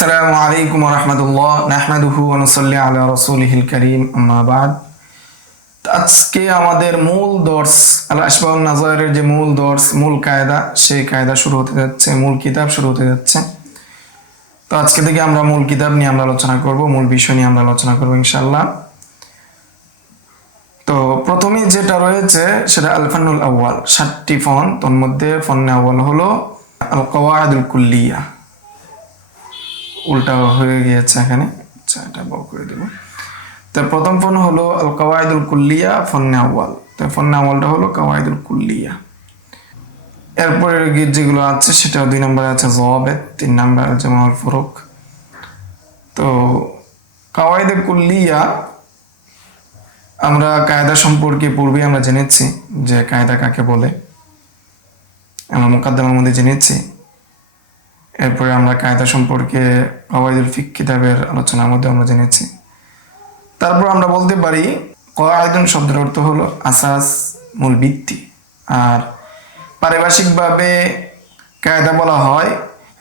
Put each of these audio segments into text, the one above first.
আসসালামু আলাইকুম রহমতুল্লাহ নাহমাদুহু ওয়া নুসাল্লি আলা রাসূলিহিল কারীম আম্মা বাদ। আজকে আমাদের মূল দর্স আল আসবাব নাযায়েরের যে মূল দর্স মূল কায়দা সেই কায়দা শুরু হতে যাচ্ছে, মূল কিতাব শুরু হতে যাচ্ছে। তো আজকে থেকে আমরা মূল কিতাব নিয়ে আমরা আলোচনা করব, মূল বিষয় নিয়ে আমরা আলোচনা করব ইনশাআল্লাহ। তো প্রথমেই যেটা রয়েছে সেটা আল ফান্নুল আউয়াল, 7টি ফন। তোর মধ্যে ফন্নে আউয়াল হলো আল কওয়াইদুল কুল্লিয়া। উল্টা হয়ে গিয়েছে এখানে, আচ্ছা এটা বড় করে দেব। তো প্রথম ফোন হলো আল কাওয়াইদুল কুল্লিয়া ফন্নে আউয়াল। তো ফন্নে আউয়ালটা হলো কাওয়াইদুল কুল্লিয়া। এরপরে যেগুলো আছে সেটা 2 নম্বরে আছে যাওয়াবিত, 3 নম্বরে আছে জামাউল ফুরুক। তো কাওয়াইদে কুল্লিয়া আমরা কায়দা সম্পর্কে পূর্বে আমরা জেনেছি যে কায়দা কাকে বলে, আমরা মুকাদ্দমার মধ্যে জেনেছি। এরপরে আমরা কায়দা সম্পর্কে কাওয়াইদুল ফিক কিতাবের আলোচনার মধ্যে আমরা জেনেছি। তারপর আমরা বলতে পারি কাওয়াইদুন শব্দের অর্থ হলো আসাস, মূল ভিত্তি। আর পারিভাষিকভাবে কায়দা বলা হয়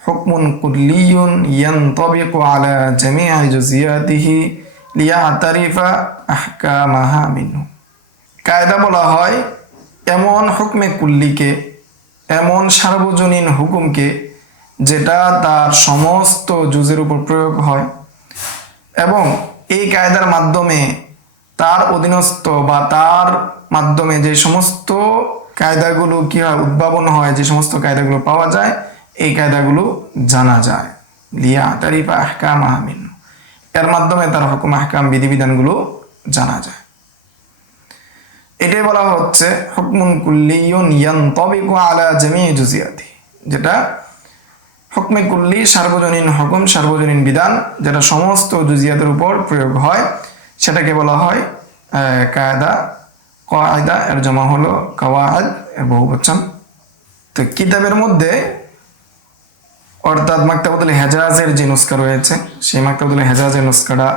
হুকমুন কুল্লিয়ুন ইয়ানতাবিকু আলা জামিআ জুজিয়াতিহি লিয়াতারিফা আহকামাহা মিনহু। কায়দা বলা হয় এমন হুকমে কুল্লিকে, এমন সার্বজনীন হুকুমকে যেটা তার সমস্ত জুজের উপর প্রয়োগ হয়, এবং এই কায়দার মাধ্যমে তার অধীনস্থ বা তার মাধ্যমে যে সমস্ত কায়দাগুলো কি হয় উদ্ভাবন হয়, যে সমস্ত কায়দাগুলো পাওয়া যায়, এই কায়দাগুলো জানা যায়। লিয়া তারিফা আহকাম আহমিন, এর মাধ্যমে তার হুকুম আহকাম বিধিবিধানগুলো জানা যায়। এটাই বলা হচ্ছে হুকমুন কুল্লিয়ুন ইয়ানতাবিকু আলা জামি'i জুজিয়াতি, যেটা হুকমে কুল্লি সার্বজনীন হুকুম, সার্বজনীন বিধান যেটা সমস্ত জুজিয়াতের উপর প্রয়োগ হয়, সেটাকে বলা হয় কায়দা। কায়দা এর জমা হলো কাওয়াইদ এর বহুবচন। তো কিতাবের মধ্যে অর্থাৎ মাকতাবাতুল হেজাজের যে নুসখা রয়েছে, সেই মাকতাবাতুল হেজাজের নুসখাটা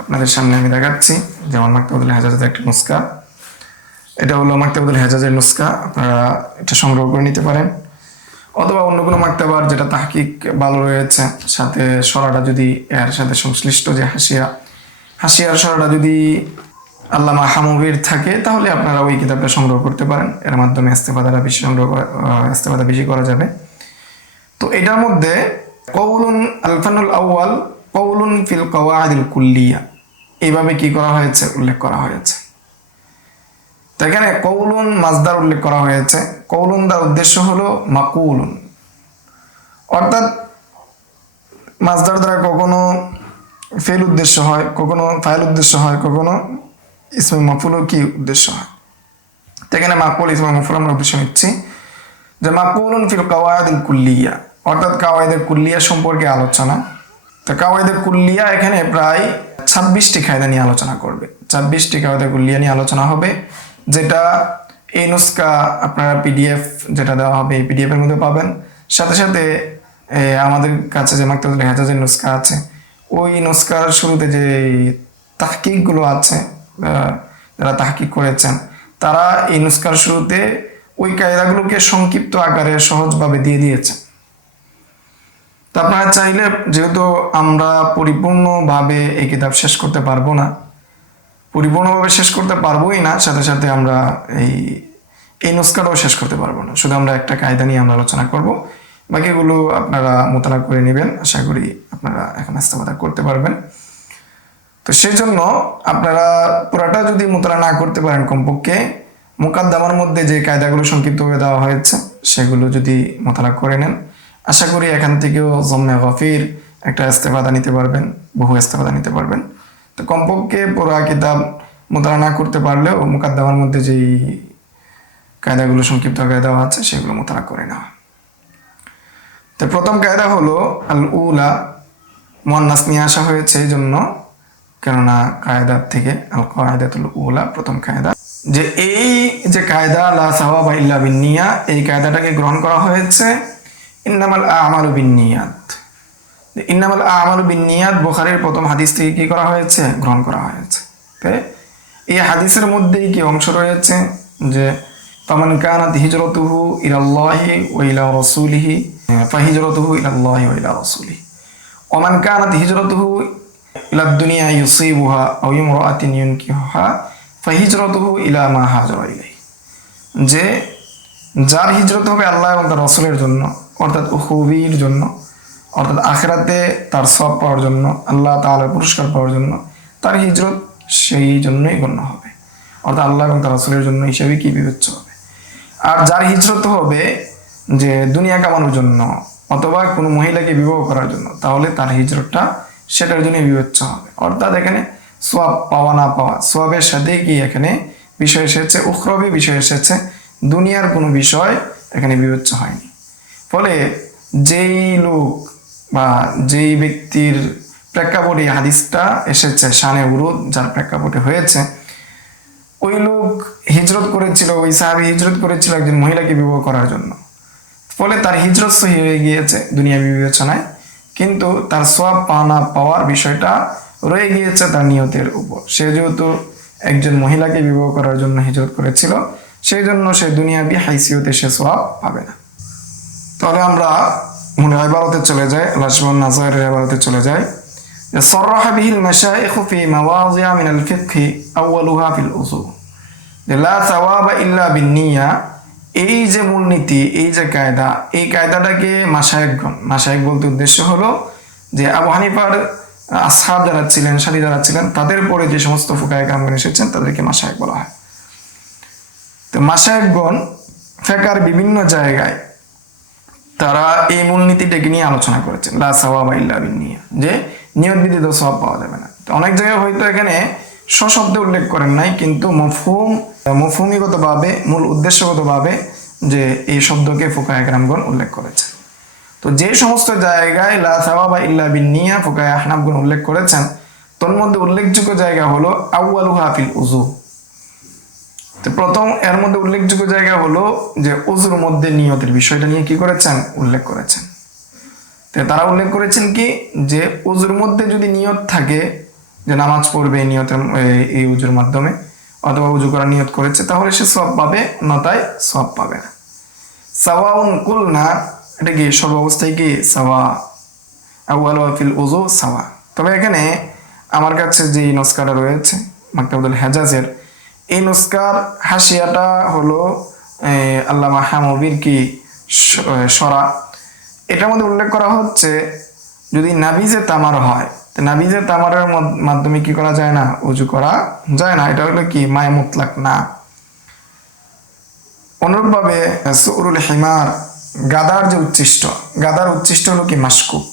আপনাদের সামনে আমি দেখাচ্ছি। যেমন মাকতাবাতুল হেজাজের একটা নুসখা, এটা হলো মাকতাবাতুল হেজাজের নুসখা। আপনারা এটা সংগ্রহ করে নিতে পারেন, অথবা অন্য কোনো মাকতাবার যেটা তাহকিক ভালো রয়েছে, সাথে সরাটা যদি এর সাথে সংশ্লিষ্ট যে হাসিয়ার সরাটা যদি আল্লামা হামুবির থাকে, তাহলে আপনারা ওই কিতাবটা সংগ্রহ করতে পারেন। এর মাধ্যমে ইস্তেফাদা বেশি করা যাবে। তো এটার মধ্যে কওলুন আল ফান্নুল আউয়াল কওলুন ফিল কাওয়াইদিল কুল্লিয়া এইভাবে কি করা হয়েছে, উল্লেখ করা হয়েছে। তো এখানে কওলুন মাজদার উল্লেখ করা হয়েছে। কওলুন দার উদ্দেশ্য হলো মাকুলুন, অর্থাৎ মাজদার দ্বারা কখনো ফেল উদ্দেশ্য হয়, কখনো ফাইল উদ্দেশ্য হয়, কখনো ইসমে মাফুলও কি উদ্দেশ্য হয়। তো এখানে মাকুল ইসমে মাফুল আমরা উদ্দেশ্য নিচ্ছি যে মাকুলুন ফিল কাওয়াইদিল কুল্লিয়া, অর্থাৎ কাওয়াইদের কুল্লিয়া সম্পর্কে আলোচনা। তো কাওয়াইদের কুল্লিয়া এখানে প্রায় 26টি কায়দা নিয়ে আলোচনা করবে। 26টি কাওয়াইদের কুল্লিয়া নিয়ে আলোচনা হবে, যেটা এই নুসখা আপনারা পিডিএফ যেটা দেওয়া হবে এই পিডিএফ এর মধ্যে পাবেন। সাথে সাথে আমাদের কাছে যে মাকতাবাতুল হেজাজের নুসখা আছে, ওই নুসখার শুরুতে যে তাহকিকগুলো আছে, যারা তাহকিক করেছেন তারা এই নুসখার শুরুতে ওই কায়দাগুলোকে সংক্ষিপ্ত আকারে সহজভাবে দিয়ে দিয়েছেন। তো আপনারা চাইলে, যেহেতু আমরা পরিপূর্ণভাবে এই কিতাব শেষ করতে পারবো না, পরিপূর্ণভাবে শেষ করতে পারবোই না, সাথে সাথে আমরা এই নুসখাটাও শেষ করতে পারবো না। শুধু আমরা একটা কায়দা নিয়ে আমরা আলোচনা করব, বাকিগুলো আপনারা মোতালা করে নেবেন। আশা করি আপনারা এখন ইস্তেফাদা করতে পারবেন। তো সেই জন্য আপনারা পুরাটা যদি মোতালা না করতে পারেন, কমপক্ষে মুকাদ্দামার মধ্যে যে কায়দাগুলো সংক্ষিপ্তভাবে দেওয়া হয়েছে সেগুলো যদি মোতালা করে নেন, আশা করি এখান থেকেও জম্মে গফির একটা ইস্তেফাদা নিতে পারবেন, বহু ইস্তেফাদা নিতে পারবেন। তো কমপক্ষে পুরা কিতাব মোতালা না করতে পারলেও মুকাদ্দামার মধ্যে যেই কায়দাগুলো সংক্ষিপ্ত আকারে দেওয়া আছে সেগুলো মোতালা করে নেওয়া। তো প্রথম কায়দা হলো আল উলা, মুয়ান্নাস নিয়ে আসা হয়েছে এই জন্য, কেননা কায়দার থেকে আল কায়দাতুল উলা প্রথম কায়দা। যে এই যে কায়দা লা সাওয়াবা ইল্লা বিন্নিয়া, এই কায়দাটাকে গ্রহণ করা হয়েছে ইন্নামাল আমালু বিন্নিয়াত। ইন্নামাল আমালু বিন্নিয়াত বুখারীর প্রথম হাদিস থেকে কি করা হয়েছে, গ্রহণ করা হয়েছে। এই হাদিসের মধ্যেই কি অংশ রয়েছে যে ফামান কানাত হিজরতুহু ইলাল্লাহি ওয়া ইলা রাসূলিহি ফাহিজরতুহু ইলাল্লাহি ওয়া ইলা রাসূলিহি, ওমান কানাত হিজরতুহু ইলা দুনিয়া ইউসিবুহা আও ইমরাআতিন ইউনকিহুহা ফাহিজরতুহু ইলা মা হাজারা ইলাইহি, যে যার হিজরত হবে আল্লাহ এবং তার রাসূলের জন্য, অর্থাৎ উখুবির জন্য, অর্থাৎ আখিরাতে তার সওয়াব পাওয়ার জন্য, আল্লাহ তাআলার পুরস্কার পাওয়ার জন্য, তার হিজরত সেই জন্যই গণ্য হবে, অর্থাৎ আল্লাহ এবং তার রাসূলের জন্য হিসেবে কি বিবেচ্য হবে। আর যার হিজরত হবে যে দুনিয়া কামানোর জন্য অথবা কোনো মহিলাকে বিবাহ করার জন্য, তাহলে তার হিজরতটা সেটার জন্যই বিবেচ্য হবে। অর্থাৎ এখানে সোয়াব পাওয়া না পাওয়া, সোয়াবের সাথে কি এখানে বিষয় এসেছে, উখরবি বিষয় এসেছে, দুনিয়ার কোনো বিষয় এখানে বিবেচ্য হয়নি। ফলে যেই লোক বা যেই ব্যক্তির প্রেক্ষাপটে হাদিসটা এসেছে, শানে উরুদ যার প্রেক্ষাপটে হয়েছে, ওই লোক হিজরত করেছিল, ওই সাহাবী হিজরত করেছিল একজন মহিলাকে বিবাহ করার জন্য। ফলে তার হিজরত সহি হয়ে গিয়েছে দুনিয়া বিবেচনায়, কিন্তু তার সোয়াব পাওয়া না পাওয়ার বিষয়টা রয়ে গিয়েছে তার নিয়তের উপর। সে যেহেতু একজন মহিলাকে বিবাহ করার জন্য হিজরত করেছিল, সেই জন্য সে দুনিয়াবি হাইসিয়তে সে সোয়াব পাবে না। তাহলে আমরা মূল ইবারতে চলে যাই, লাশবন নাজারের ইবারতে চলে যাই। সররাহা বিহিল মাশায়েখ ফি মাওয়াযিআ মিনাল ফিকহি আউয়ালুহা ফিল উসুল, লা সাওয়াবা ইল্লা বিন্নিয়া। এই যে মূলনীতি, এই যে কায়দা, এই কায়দাটাকে মাশায়েখ বলতে উদ্দেশ্য হলো যে আবু হানিফার আসহাব যারা ছিলেন, সাথী যারা ছিলেন, তাদের পরে যে সমস্ত ফুকায়ে কেরামগণ এসেছেন তাদেরকে মাশায়েখ বলা হয়। তো মাশায়েখগণ ফিকহের বিভিন্ন জায়গায় তারা এই মূলনীতিটাকে নিয়ে আলোচনা করেছেন, লা সাওয়াবা ইল্লা বিন্নিয়া, যে নিয়ত ব্যতীত সওয়াব পাওয়া যাবে না। তো অনেক জায়গায় হয়তো এখানে সশব্দে উল্লেখ করেন নাই, কিন্তু মফহুমিগতভাবে, মূল উদ্দেশ্যগতভাবে যে এই শব্দকে ফুকায়ে কেরামগণ উল্লেখ করেছেন। তো যে সমস্ত জায়গায় লা সাওয়াবা ইল্লা বিন্নিয়া ফুকায়ে আহনাফগণ উল্লেখ করেছেন, তোর মধ্যে উল্লেখযোগ্য জায়গা হলো আউয়ালুহা ফিল উযু। তো প্রথম এর মধ্যে উল্লেখযোগ্য জায়গা হলো যে উযুর মধ্যে নিয়তের বিষয়টা নিয়ে কি করেছেন, উল্লেখ করেছেন। তো তারা উল্লেখ করেছেন কি, যে উযুর মধ্যে যদি নিয়ত থাকে যে নামাজ পড়বে নিয়তের এই উযুর মাধ্যমে, অথবা উযু করার নিয়ত করেছে, তাহলে সে সওয়াব পাবে, অন্যথায় সওয়াব পাবে না। সাওয়াউন কুলনা, এটা কি সর্বাবস্থায় কি সাওয়া, আউয়ালু ফিল উযু সাওয়া। তবে এখানে আমার কাছে যে নস্কাটা রয়েছে মাকতাবুল হেজাজের, এই নস্কার হাসিয়াটা হলো আল্লামা হামবির কি সরা, এটার মধ্যে উল্লেখ করা হচ্ছে যদি নাবিজে তামার হয়, তো নাবিজে তামারের মাধ্যমে কি করা যায় না, উযু করা যায় না। এটা হলো কি মায়ে মুতলাক না। অনুরূপভাবে সুরুল হিমার, গাদার যে উচ্ছিষ্ট, গাদার উচ্ছিষ্ট হলো কি মাশকুক।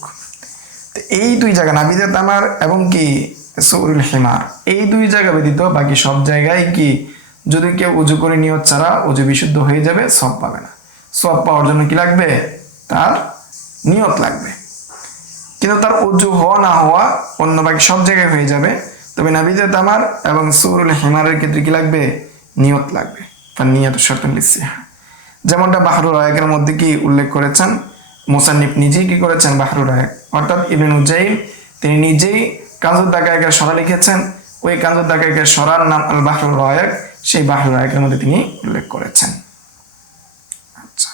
তো এই দুই জায়গা নাবিজে তামার এবং কি সুরুল হিমার, এই দুই জায়গা ব্যতীত বাকি সব জায়গায় কি যদি কেউ উযু করে নিয়ত ছাড়া উযু বিশুদ্ধ হয়ে যাবে, সওয়াব পাবে না। সওয়াব পাওয়ার জন্য কি লাগবে, তার নিয়ত লাগবে। কিন্তু তার উযু হওয়া না হওয়া অন্য বাকি সব জায়গায় হয়ে যাবে। তবে নাবিজে তামার এবং সুরুল হিমারের ক্ষেত্রে কি লাগবে, নিয়ত লাগবে। তার নিয়ত শর্তুন লিসিহা, যেমনটা বাহরুর রায়কের মধ্যে কি উল্লেখ করেছেন, মুসান্নিফ নিজেই কি করেছেন, বাহরুর রায়ক অর্থাৎ ইবনে নুজাইম তিনি নিজেই কানজুদ দাকায়েকের সরা লিখেছেন। ওই কানজুদ দাকায়েকের সরার নাম আল বাহরুর রায়ক, সেই বাহরুর রায়কের মধ্যে তিনি উল্লেখ করেছেন। আচ্ছা,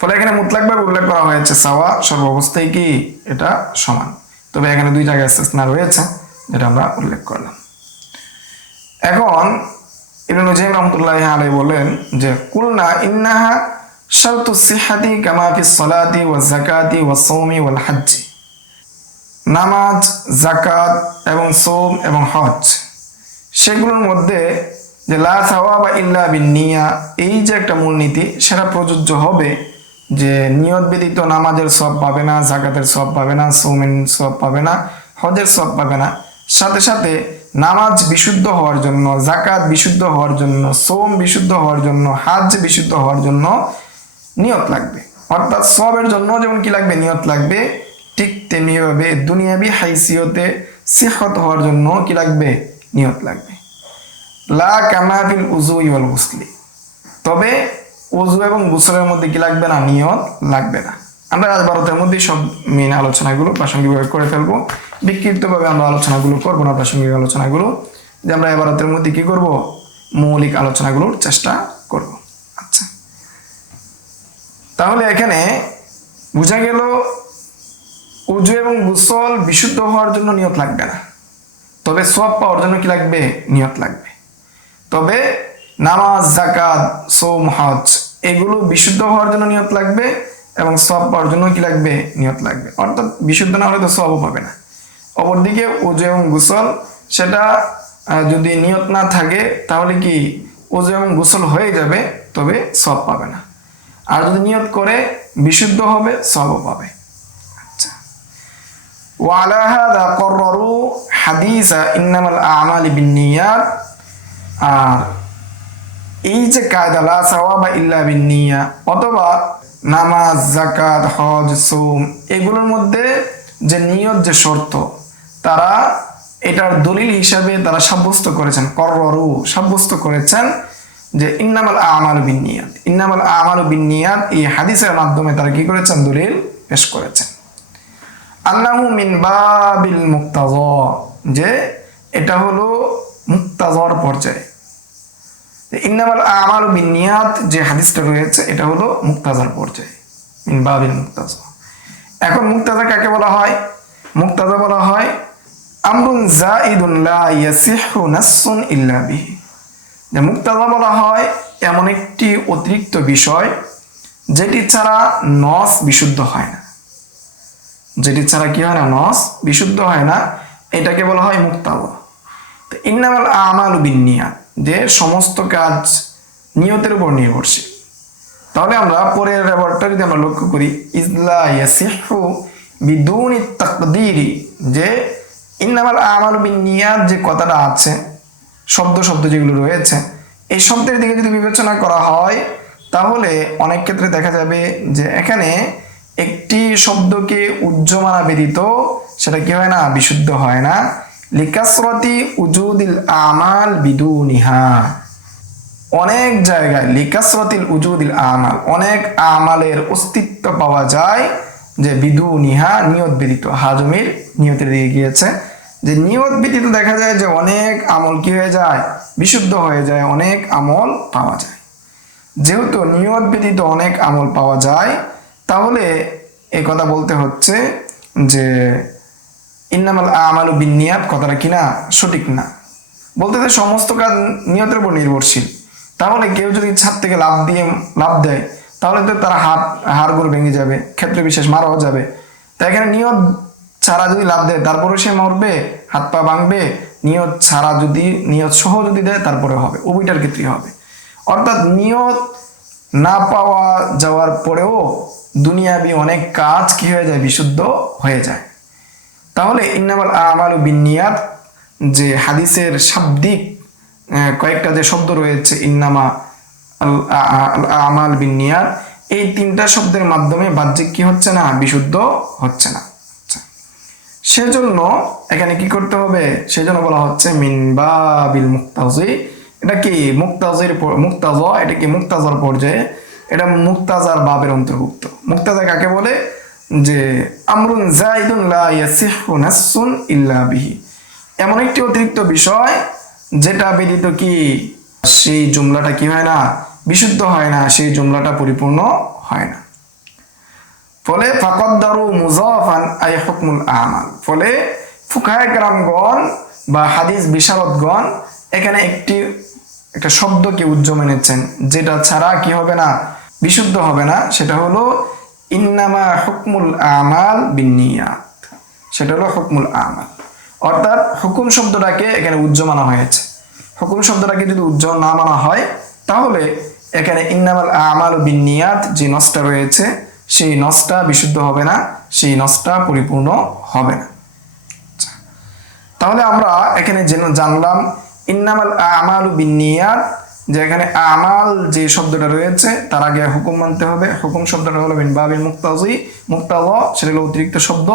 ফলে এখানে মুতলাকভাবে উল্লেখ করা হয়েছে সাওয়া, সর্বাবস্থায় কি এটা সমান। তবে এখানে দুই জায়গায় ইস্তিসনা রয়েছে, যেটা আমরা উল্লেখ করলাম। এখন ইবনে নুজাইম রাহমাতুল্লাহি আলাইহি বলেন যে কুলনা ইন্নাহা শারতু সিহহাতি কামা ফিস সালাতি ওয়াজ যাকাতি ওয়াস সাওমি ওয়াল হজ্জ, নামাজ, যাকাত এবং সওম এবং হজ, সেগুলোর মধ্যে যে লা সাওয়াবা ইল্লা বিন্নিয়া, এই যে একটা মূলনীতি, সেটা প্রযোজ্য হবে যে নিয়ত ব্যতীত নামাজের সওয়াব পাবে না, যাকাতের সওয়াব পাবে না, সওমের সওয়াব পাবে না, হজের সওয়াব পাবে না। সাথে সাথে নামাজ বিশুদ্ধ হওয়ার জন্য, যাকাত বিশুদ্ধ হওয়ার জন্য, সওম বিশুদ্ধ হওয়ার জন্য, হজ বিশুদ্ধ হওয়ার জন্য নিয়ত লাগবে। অর্থাৎ সওয়াবের জন্য যেমন কি লাগবে, নিয়ত লাগবে, ঠিক তেমনিভাবে দুনিয়াবি হাইসিয়তে সিহহত হওয়ার জন্য কি লাগবে, নিয়ত লাগবে। লা কামা ফিল উযু ওয়াল গুসলি, তবে ওযু এবং গোসলের মধ্যে কি লাগবে না, নিয়ত লাগবে না। আমরা আজ ভারতের মধ্যে সব মেন আলোচনাগুলো প্রাসঙ্গিকভাবে করে ফেলবো, বিক্ষিপ্তভাবে আমরা আলোচনাগুলো করবো না, প্রাসঙ্গিক আলোচনাগুলো যে আমরা ভারতের মধ্যে কি করব, মৌলিক আলোচনাগুলোর চেষ্টা করব। আচ্ছা, তাহলে এখানে বোঝা গেল উযু এবং গোসল বিশুদ্ধ হওয়ার জন্য নিয়ত লাগবে না, তবে সওয়াব পাওয়ার জন্য কি লাগবে? নিয়ত লাগবে। তবে নামাজ, যাকাত, সওম, হজ এগুলো বিশুদ্ধ হওয়ার জন্য নিয়ত লাগবে এবং সওয়াব পাওয়ার জন্য কি লাগবে? নিয়ত লাগবে। অর্থাৎ বিশুদ্ধ না হলে তো সওয়াবও পাবে না। অপরদিকে উযু এবং গোসল সেটা যদি নিয়ত না থাকে তাহলে কি উযু এবং গোসল হয়ে যাবে, তবে সওয়াব পাবে না। আর যদি নিয়ত করে বিশুদ্ধ হবে, সওয়াবও পাবে। আচ্ছা, ওয়ালা হাযা কররু হাদিসা ইন্নামাল আমালি বিন্নিয়াত। আর এই যে কায়দা লা সাওয়াবা ইল্লা বিন্নিয়া, অথবা নামাজ, যাকাত, হজ, সওম এগুলোর মধ্যে যে নিয়ত যে শর্ত, তারা এটার দলিল হিসাবে তারা সাব্যস্ত করেছেন, কররু সাব্যস্ত করেছেন যে ইন্নামাল আমালু বিন্নিয়াত, ইন্নামাল আমালু বিন্নিয়াত এই হাদিসের মাধ্যমে তারা কি করেছেন? দলিল পেশ করেছেন। আন্নাহু মিন বাবিল মুক্তাযা, যে এটা হলো মুক্তাযার পর্যায়ে। ইন্নামাল আমালু বিন্নিয়াত যে হাদিসটা রয়েছে এটা হলো মুক্তাযার পর্যায়ে, মিন বাবিল মুক্তাযা। এখন মুক্তাযা কাকে বলা হয়? মুক্তাযা বলা হয় আমরুন যাইদুন লা ইয়াসিহু নাসসুন ইল্লা বিহি। যে মুক্তাযা বলা হয় এমন একটি অতিরিক্ত বিষয় যেটি ছাড়া নস বিশুদ্ধ হয় না, যেটি ছাড়া কি হয় না? নস বিশুদ্ধ হয় না, এটাকে বলা হয় মুক্তাযা। তো ইন্নামাল আমালু বিন্নিয়াত, যে সমস্ত কাজ নিয়তের উপর নির্ভরশীল। তাহলে আমরা পরের ব্যাপারটা যদি আমরা লক্ষ্য করি, ইজলা ইয়াসিহু বিদুনি তাকদীরি, যে ইন্নামাল আমালু বিন্নিয়াত যে কথাটা আছে, শব্দ যেগুলো রয়েছে, এই শব্দের দিকে যদি বিবেচনা করা হয় তাহলে অনেক ক্ষেত্রে দেখা যাবে যে এখানে একটি শব্দকে উজ্জমানা ব্যতীত সেটা কি হয় না? বিশুদ্ধ হয় না। লিকাসরতি উজুদিল আমাল বিদুনিহা, অনেক জায়গায় লিকাসরতিল উজুদিল আমাল, অনেক আমালের অস্তিত্ব পাওয়া যায় যে বিদুনিহা নিয়ত ব্যতীত। হাজমির নিয়তের দিকে গিয়েছে যে নিয়ত ব্যতীত দেখা যায় যে অনেক আমল কি হয়ে যায়? বিশুদ্ধ হয়ে যায়, অনেক আমল পাওয়া যায়। যেহেতু নিয়ত ব্যতীত অনেক আমল পাওয়া যায়, তাহলে এই কথা বলতে হচ্ছে যে ইন্নামাল আমালু বিন্নিয়াত কথাটা কিনা সঠিক না। বলতে যে সমস্ত কাজ নিয়তের উপর নির্ভরশীল। তাহলে কেউ যদি ছাদ থেকে লাফ দেয় তাহলে তো তার হাড়গোড় ভেঙে যাবে, ক্ষেত্রে বিশেষ মারাও যাবে। তাই এখানে নিয়ত ছাড়া যদি লাফ দেয় তারপরে সে মরবে, হাত পা ভাঙবে। নিয়ত ছাড়া যদি, নিয়ত সহ যদি দেয় তারপরে হবে, উভয়টার ক্ষেত্রেই হবে। অর্থাৎ নিয়ত না পাওয়া যাওয়ার পরেও দুনিয়াবি অনেক কাজ কি হয়ে যায়? বিশুদ্ধ হয়ে যায়। তাহলে ইন্নামাল আমালু বিন্নিয়াত যে হাদিসের শাব্দিক কয়েকটা যে শব্দ রয়েছে, ইন্নামা আমাল বিন্নিয়াত, এই তিনটা শব্দের মাধ্যমে বাহ্যিক কি হচ্ছে না? বিশুদ্ধ হচ্ছে না। সেজন্য এখানে কি করতে হবে? সেজন্য বলা হচ্ছে মিন বাবিল মুক্তাজি। এটা কি মুক্তাজা, এটা কি মুক্তাজার পর্যায়ে, এটা মুক্তাজার বাবের অন্তর্ভুক্ত। মুক্তাজা কাকে বলে? যে আমরুন যাইদুন লা ইয়াসিহু নাসসুন ইল্লা বিহি, এমন একটি অতিরিক্ত বিষয় যেটা ব্যতীত কি সেই জুমলাটা কি হয় না? বিশুদ্ধ হয় না, সেই জুমলাটা পরিপূর্ণ হয় না। ফলে ফাকদ্দারু মুযাফান আই হুকমুল আমাল, ফলে ফুকাহায়ে কেরামগণ বা হাদিস বিশারদগণ এখানে একটা শব্দকে উজ্জ্বল এনেছেন যেটা ছাড়া কি হবে না? বিশুদ্ধ হবে না। সেটা হলো ইন্নামা হুকমুল আমাল বিন্নিয়াত, সেটা হলো হুকমুল আমাল। অর্থাৎ হুকুম শব্দটাকে এখানে উজ্জ্বল মানা হয়েছে। হুকুম শব্দটাকে যদি উজ্জ্বল না মানা হয় তাহলে এখানে ইন্নামাল আমালু বিন্নিয়াত যে নসটা রয়েছে সেই নসটা বিশুদ্ধ হবে না, সেই নসটা পরিপূর্ণ হবে না। তাহলে আমরা এখানে জানলাম ইন্নামাল আমালু বিন্নিয়াত, যে এখানে আমাল যে শব্দটা রয়েছে তার আগে হুকুম মানতে হবে। হুকুম শব্দটা হলো মিন বাবিল মুক্তাজি, মুক্তাযা সেটা হলো অতিরিক্ত শব্দ।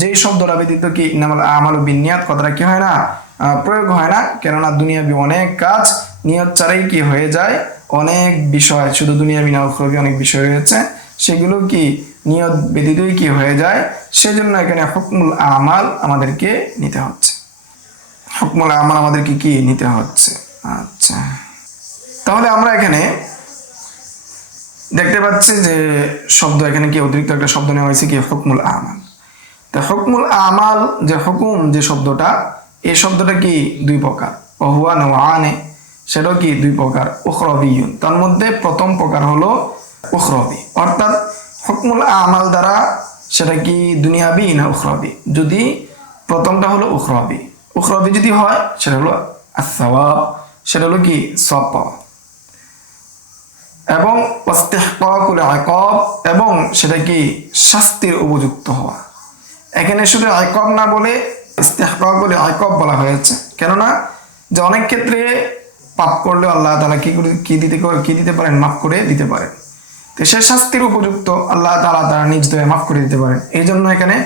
যেই শব্দটা ব্যতীত কি ইন্নামাল আমালু বিন্নিয়াত কথাটা কি হয় না? প্রয়োগ হয় না। কেননা দুনিয়াবি অনেক কাজ নিয়ত ছাড়াই কি হয়ে যায়। অনেক বিষয়, শুধু দুনিয়াবি না উখরাবি অনেক বিষয় রয়েছে, সেগুলো কি নিয়ত ব্যতীতই কি হয়ে যায়। সেজন্য এখানে হুকমুল আমাল আমাদেরকে নিতে হচ্ছে, হুকমুল আমাল আমাদেরকে কি নিতে হচ্ছে। আচ্ছা, তাহলে আমরা এখানে দেখতে পাচ্ছি যে শব্দ এখানে কি অতিরিক্ত একটা শব্দ নেওয়া হয়েছে কি হুকমুল আমাল। তো তো হুকমুল আমাল যে হুকুম যে শব্দটা, এই শব্দটা কি দুই প্রকার, ওহুয়া নওয়ানে, সেটাও কি দুই প্রকার, উখরবিয়ুন। তার মধ্যে প্রথম প্রকার হলো উখরবি, অর্থাৎ হুকমুল আমাল দ্বারা সেটা কি দুনিয়াবি না উখরবি। যদি প্রথমটা হলো উখরবি, উখরবি যদি হয় সেটা হলো আস-সাওয়াব, সেটা হলো কি সওয়াব পাওয়া, এবং ইস্তিহকাকুল ইকাব, এবং সেটা কি শাস্তির উপযুক্ত হওয়া। এখানে শুধু ইকাব না বলে ইস্তিহকাকুল ইকাব বলা হয়েছে, কেননা যে অনেক ক্ষেত্রে পাপ করলে আল্লাহ তাআলা কি দিতে পারেন, মাফ করে দিতে পারেন। তো সে শাস্তির উপযুক্ত, আল্লাহ তাআলা তার নিজ দয়ে মাফ করে দিতে পারেন। এই জন্য এখানে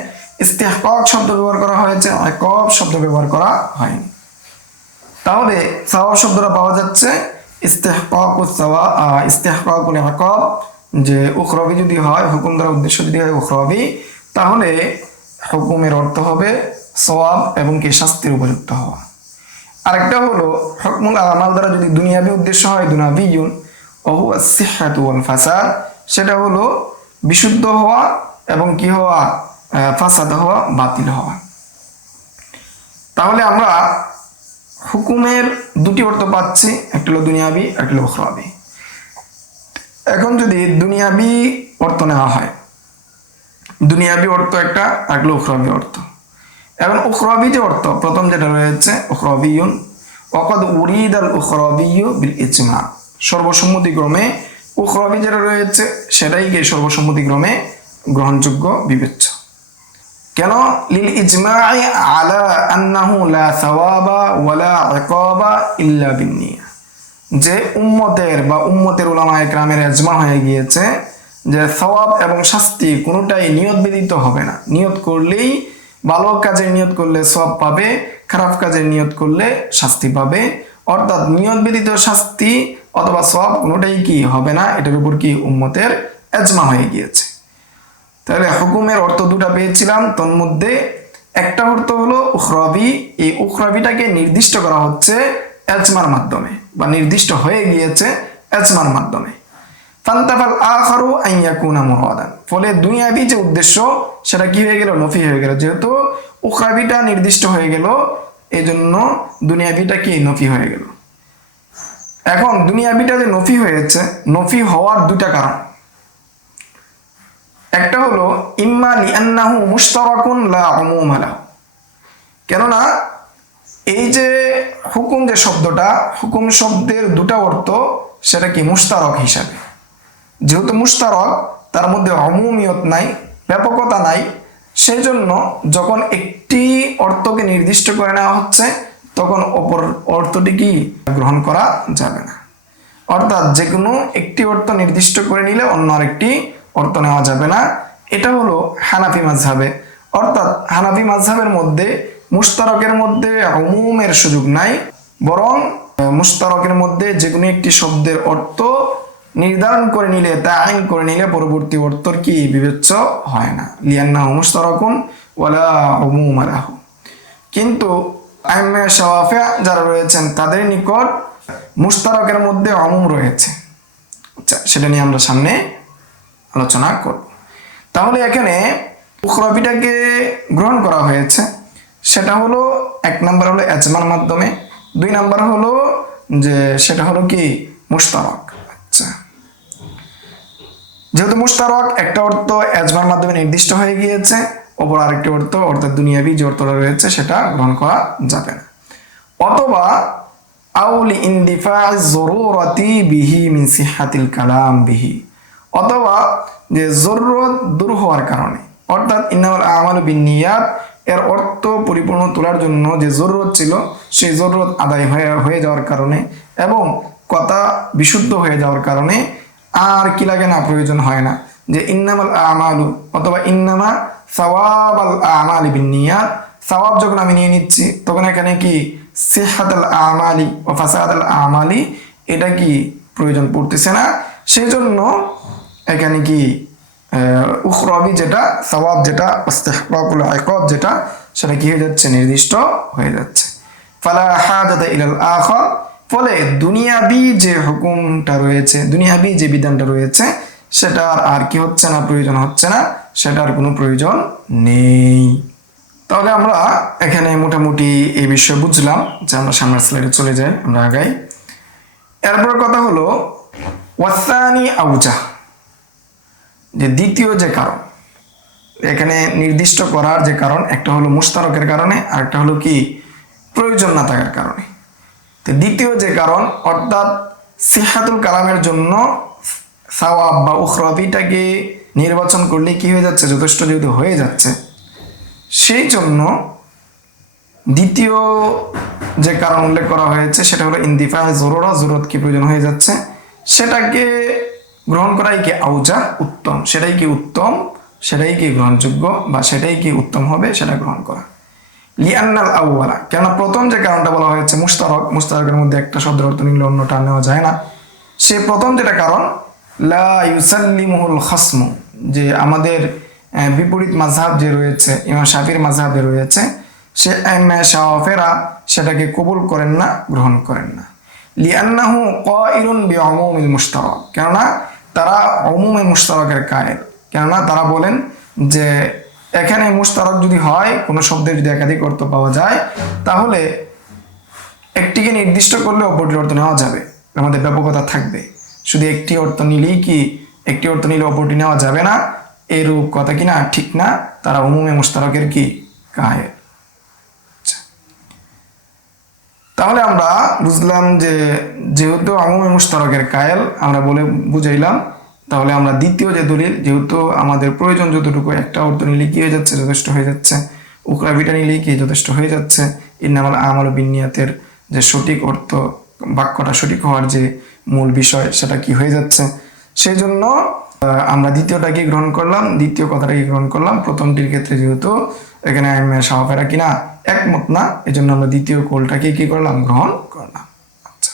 ইস্তিহকাক শব্দ ব্যবহার করা হয়েছে, ইকাব শব্দ ব্যবহার করা হয়নি। তাহলে সওয়াব শব্দটা পাওয়া যাচ্ছে ইস্তিহকাকুল ইকাব, যে উখরবি যদি হয়, হুকুম দ্বারা উদ্দেশ্য যদি হয় উখরবি, তাহলে হুকুমের অর্থ হবে সওয়াব এবং কি শাস্তির উপযুক্ত হওয়া। আরেকটা হলো হুকমুল আমাল দ্বারা যদি দুনিয়াবি উদ্দেশ্য হয় দুনাবিয়ুন ও হুয়া সিহহাতু ওয়াল ফাসাদ, সেটা হলো বিশুদ্ধ হওয়া এবং কি হওয়া, ফাসাদ হওয়া, বাতিল হওয়া। তাহলে আমরা হুকুমের দুটি অর্থ পাচ্ছি, একটা হলো দুনিয়াবি, একটা হলো উখরাবি। এখন যদি দুনিয়াবি অর্থ নেওয়া হয়, দুনিয়াবি অর্থ একটা, আর হলো উখরাবি অর্থ। এখন উখরাবি যে অর্থ প্রথম যেটা রয়েছে উখরাবিয়ুন, ওয়াকাদ উরিদাল উখরাবিয়্যু বিল ইজমা, সর্বসম্মতিক্রমে উখরাবি যেটা রয়েছে সেটাই কি সর্বসম্মতিক্রমে গ্রহণযোগ্য বিবেচ্য। কেন? লিল ইজমা'i আলা আন্নাহু লা সাওয়াবা ওয়ালা ইকাবা ইল্লা বিন্নিয়া, যে উম্মতের উলামায়ে কেরামের ইজমা হয়ে গিয়েছে যে সওয়াব এবং শাস্তি কোনোটাই নিয়ত ব্যতীত হবে না। নিয়ত করলেই, ভালো কাজের নিয়ত করলে সওয়াব পাবে, খারাপ কাজের নিয়ত করলে শাস্তি পাবে, অর্থাৎ নিয়ত ব্যতীত শাস্তি অথবা সওয়াব কোনোটাই কি হবে না। এটার উপর কি উম্মতের ইজমা হয়ে গিয়েছে। তাহলে হুকুমের অর্থ দুটা পেয়েছিলাম, তোর মধ্যে একটা অর্থ হলো উখরাবি, এই উখরাবিটাকে নির্দিষ্ট করা হচ্ছে ইজমার মাধ্যমে, বা নির্দিষ্ট হয়ে গিয়েছে ইজমার মাধ্যমে। ফান্তাফাল আখারু আন ইয়াকুনা মুরাদান, ফলে দুনিয়াবি যে উদ্দেশ্য সেটা কি হয়ে গেল, নফি হয়ে গেল। যেহেতু উখরাবিটা নির্দিষ্ট হয়ে গেল, এই জন্য দুনিয়াবিটা কি নফি হয়ে গেল। এখন দুনিয়াবিটা যে নফি হয়েছে, নফি হওয়ার দুটা কারণ। একটা হলো ইম্মা লিআন্নাহু মুশতারাকুন লা উমুমা লাহু, কেননা এই যে হুকুম যে শব্দটা, হুকুম শব্দের দুটা অর্থ, সেটা কি মুশতারক হিসাবে। যেহেতু মুশতারক, তার মধ্যে উমুমিয়ত নাই, ব্যাপকতা নাই, সেই জন্য যখন একটি অর্থকে নির্দিষ্ট করে নেওয়া হচ্ছে, তখন অপর অর্থটি কি গ্রহণ করা যাবে না। অর্থাৎ যে কোনো একটি অর্থ নির্দিষ্ট করে নিলে অন্য আরেকটি অর্থ নেওয়া যাবে না। এটা হলো হানাফি মাযহাবে, অর্থাৎ হানাফি মাযহাবের মধ্যে মুশতারকের মধ্যে উমুমের সুযোগ নাই, বরং মুশতারকের মধ্যে যে কোনো একটি শব্দের অর্থ নির্ধারণ করে নিলে, তাইন করে নিলে পরবর্তী অর্থর কি বিবেচ্য হয় না। লিআন্নাহু মুশতারাকুন ওয়ালা উমুমা লাহু। কিন্তু আইম্মে শাওয়াফি যারা রয়েছেন, তাদের নিকট মুশতারকের মধ্যে উমুম রয়েছে। আচ্ছা, সেটা নিয়ে আমরা সামনে আলোচনা করব। তাহলে এখানে উখরাবিটাকে গ্রহণ করা হয়েছে, সেটা হলো এক নাম্বার হলো ইজমার মাধ্যমে, দুই নাম্বার হলো যে সেটা হলো কি মুশতারক। আচ্ছা, যেহেতু মুশতারক, একটা অর্থ ইজমার মাধ্যমে নির্দিষ্ট হয়ে গিয়েছে, অপর আরেকটি অর্থ অর্থাৎ দুনিয়াবি যে অর্থটা রয়েছে সেটা গ্রহণ করা যাবে না। অথবা আউলি ইনদিফা'i যুরুরাতি বিহি মিন সিহহাতিল কালাম বিহি, অথবা যে জরুরত দূর হওয়ার কারণে, অর্থাৎ ইন্নামাল আমালু বিন্নিয়াত এর অর্থ পরিপূর্ণ তোলার জন্য যে জরুরত ছিল, সেই জরুরত আদায় হয়ে যাওয়ার কারণে এবং কথা বিশুদ্ধ হয়ে যাওয়ার কারণে আর কি লাগে না, প্রয়োজন হয় না যে ইন্নামাল আমালু অথবা ইন্নামা সাওয়াবাল আমালি বিন্নিয়াত, সাওয়াব যখন আমি নিয়ে নিচ্ছি, তখন এখানে কি সিহহাতুল আমালি ও ফাসাদুল আমালি এটা কি প্রয়োজন পড়তেছে না। সেই জন্য এখানে কি উখরাবি যেটা, সওয়াব যেটা, ইস্তিহকাকুল ইকাব যেটা, সেটা কি হয়ে যাচ্ছে, নির্দিষ্ট হয়ে যাচ্ছে। ফালা হাজাতা ইলাল আখার, ফলে দুনিয়াবি যে হুকুমটা রয়েছে, দুনিয়াবি যে বিধানটা রয়েছে, সেটা আর কি হচ্ছে না, প্রয়োজন হচ্ছে না। সেটার কোনো প্রয়োজন নেই। তাহলে আমরা এখানে মোটামুটি এই বিষয় বুঝলাম যে আমরা সামনের স্লাইডে চলে যাই, আমরা আগাই। এরপর কথা হলো ওয়াসানি আউজা, যে দ্বিতীয় যে কারণ এখানে নির্দিষ্ট করার যে কারণ, একটা হলো মুশতারকের কারণে আর একটা হলো কি প্রয়োজন না থাকার কারণে। তো দ্বিতীয় যে কারণ অর্থাৎ সিহাতুল কালামের জন্য সাওয়াব বা উখরাবিটাকে নির্বাচন করলে কি হয়ে যাচ্ছে, যথেষ্ট যেহেতু হয়ে যাচ্ছে, সেই জন্য দ্বিতীয় যে কারণ উল্লেখ করা হয়েছে সেটা হলো ইন্দিফা জরুরা, জরুরত কি প্রয়োজন হয়ে যাচ্ছে, সেটাকে গ্রহণ করাই কি আউজা উত্তম, সেটাই কি উত্তম, সেটাই কি গ্রহণযোগ্য বা সেটাই কি উত্তম হবে সেটা গ্রহণ করা। লিআন্নাল আউয়ালা, কেন প্রথম যে কারণটা বলা হয়েছে মুশতারক, মুশতারকের মধ্যে একটা শব্দের অর্থ নিলে অন্যটা নেওয়া যায় না, সে প্রথম যেটা কারণ লা ইউসাল্লিমুল খাসমু, যে আমাদের বিপরীত মাযহাব যে রয়েছে, ইমাম শাফির মাযহাব যে রয়েছে, সে শাওয়াফেরা সেটাকে কবুল করেন না, গ্রহণ করেন না। লিআন্নাহু কাইলুন বিউমুমিল মুশতারক, কেননা তারা উমুমে মুশতারকের কায়েল, কেননা তারা বলেন যে এখানে মুশতারক যদি হয়, কোনো শব্দের যদি একাধিক অর্থ পাওয়া যায়, তাহলে একটিকে নির্দিষ্ট করলে অপরটির অর্থ নেওয়া যাবে, আমাদের ব্যাপকতা থাকবে। শুধু একটি অর্থ নিলেই কি, একটি অর্থ নিলে অপরটি নেওয়া যাবে না, এরূপ কথা কিনা ঠিক না, তারা উমুমে মুশতারকের কি কায়েল। তাহলে আমরা বুঝলাম যে যেহেতু উমুমে মুশতারকের কায়েল আমরা বলে বুঝাইলাম, তাহলে আমরা দ্বিতীয় যে দলিল, যেহেতু আমাদের প্রয়োজন যতটুকু, একটা অর্থ নিলে কি হয়ে যাচ্ছে, যথেষ্ট হয়ে যাচ্ছে, উকরাবিটা নিলেই কি যথেষ্ট হয়ে যাচ্ছে, ইন্নামাল আমালু বিন্নিয়াতের যে সঠিক অর্থ, বাক্যটা সঠিক হওয়ার যে মূল বিষয়, সেটা কি হয়ে যাচ্ছে, সেই জন্য আমরা দ্বিতীয়টাকে গ্রহণ করলাম, দ্বিতীয় কথাটাকে গ্রহণ করলাম। প্রথমটির ক্ষেত্রে যেহেতু এখানে শাওয়াফেরা কিনা একমত না, এই জন্য আমরা দ্বিতীয় কৌলটাকে কি করলাম, গ্রহণ করলাম। আচ্ছা,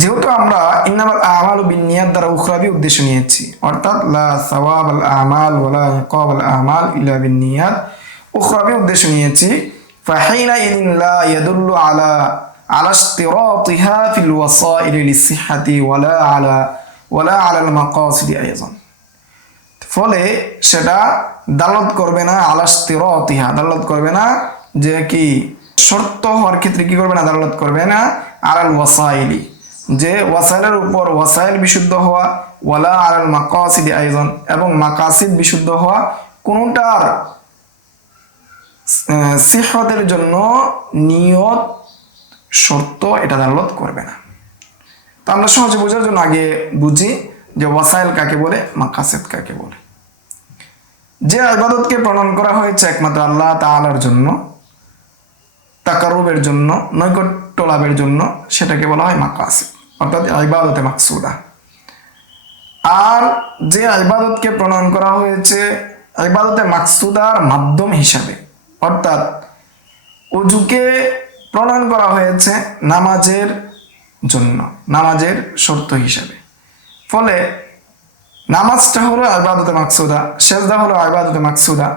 যেহেতু আমরা ইন্নামাল আমালু বিন্নিয়াত দ্বারা উখরাবি উদ্দেশ্য নিয়েছি, অর্থাৎ লা সাওয়াবাল আমাল ওয়ালা ইকাবাল আমাল ইল্লা বিন্নিয়াত, উখরাবি উদ্দেশ্য নিয়েছি, ফাহিনা ইদিন লা ইয়াদুল্লু আলা ইশতিরাতিহা ফিল ওয়াসাইল লিসিহহাতি ওয়ালা আলাল মাকাসিদি আইযান, ফলে সেটা দালালত করবে না আলা ইশতিরাতিহা, দালালত করবে না যে কি শর্ত হওয়ার ক্ষেত্রে কি করবে না, দালালত করবে না আলাল ওয়াসাইলি, যে ওয়াসাইলের উপর ওয়াসাইল বিশুদ্ধ হওয়া, ওয়ালা আলাল মাকাসিদি আইযান, এবং মাকাসিদ বিশুদ্ধ হওয়া, কোনটার সিহহতের জন্য নিয়ত শর্ত এটা দালালত করবে না। তো আমরা সহজে বোঝার জন্য আগে বুঝি যে ওয়াসাইল কাকে বলে, মাকাসিদ কাকে বলে। যে ইবাদতকে প্রণয়ন করা হয়েছে একমাত্র আল্লাহ তাআলার জন্য, তাকারুবের জন্য, নৈকট্য লাভের জন্য, সেটাকে বলা হয় মাকাসিদ, অর্থাৎ ইবাদতে মাকসুদা। আর যে ইবাদতকে প্রণয়ন করা হয়েছে ইবাদতে মাকসুদার মাধ্যম হিসাবে, অর্থাৎ ওযুকে প্রণয়ন করা হয়েছে নামাজের জন্য, নামাজের শর্ত হিসাবে, ফলে নামাজটা হলো ইবাদতে মাকসুদা, সেজদা হলো ইবাদতে মাকসুদা।